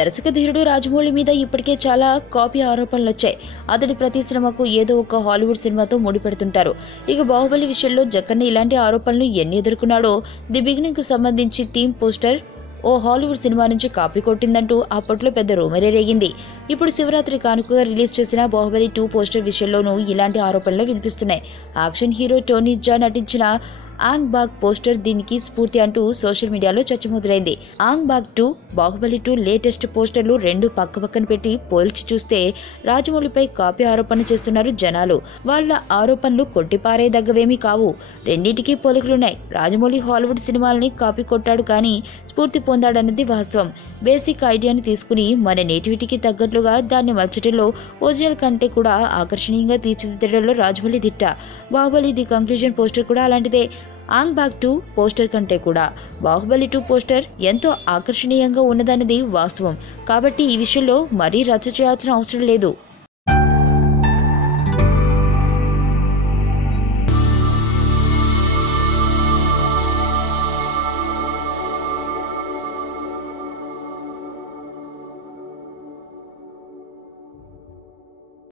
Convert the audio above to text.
దర్శక ధీరుడు రాజమౌళి మీద ఇప్పటికే చాలా కాపీ ఆరోపణలు వచ్చాయి. అతడి ప్రతి సినిమాకు ఏదో ఒక హాలీవుడ్ సినిమాతో ముడిపెడుతుంటారు. ఇక బాహుబలి విషయంలో జక్కన్న ఇలాంటి ఆరోపణలు ఎన్ని ఎదుర్కొన్నాడో ది బిగినింగ్ కు సంబంధించి థీమ్ పోస్టర్ ఓ హాలీవుడ్ సినిమా నుంచి కాపీ కొట్టిందంటూ అప్పట్లో పెద్ద రూమరే రేగింది. ఇప్పుడు శివరాత్రి కానుకగా రిలీజ్ చేసిన బాహుబలి 2 పోస్టర్ విషయంలోనూ ఇలాంటి ఆరోపణలు వినిపిస్తున్నాయి. యాక్షన్ హీరో టోనీ జా నటించిన ఆంగ్ బాగ్ పోస్టర్ దీనికి స్ఫూర్తి అంటూ సోషల్ మీడియాలో చర్చ మొదలైంది. ఆంగ్ బాగ్ 2, బాహుబలి 2 లేటెస్ట్ పోస్టర్లు రెండు పక్కపక్కన పెట్టి పోల్చి చూస్తే రాజమౌళిపై కాపీ ఆరోపణ చేస్తున్నారు జనాలు. వాళ్ళ ఆరోపణలు కొట్టిపారేదగ్గవేమీ కావు. రెండింటికి పోలికలున్నాయి. రాజమౌళి హాలీవుడ్ సినిమాల్ని కాపీ కొట్టాడు కానీ స్ఫూర్తి పొందాడన్నది వాస్తవం. బేసిక్ ఐడియాని తీసుకుని మన నేటివిటీకి తగ్గట్లుగా దాన్ని మలచటంలో, ఒరిజినల్ కంటే కూడా ఆకర్షణీయంగా తీర్చిదిద్దడంలో రాజమౌళి దిట్ట. బాహుబలి ది కంక్లూజన్ పోస్టర్ కూడా అలాంటిదే. ఆంగ్ బాగ్ 2 పోస్టర్ కంటే కూడా బాహుబలి 2 పోస్టర్ ఎంతో ఆకర్షణీయంగా ఉన్నదన్నది వాస్తవం. కాబట్టి ఈ విషయంలో మరీ రచ్చ చేయాల్సిన అవసరం లేదు.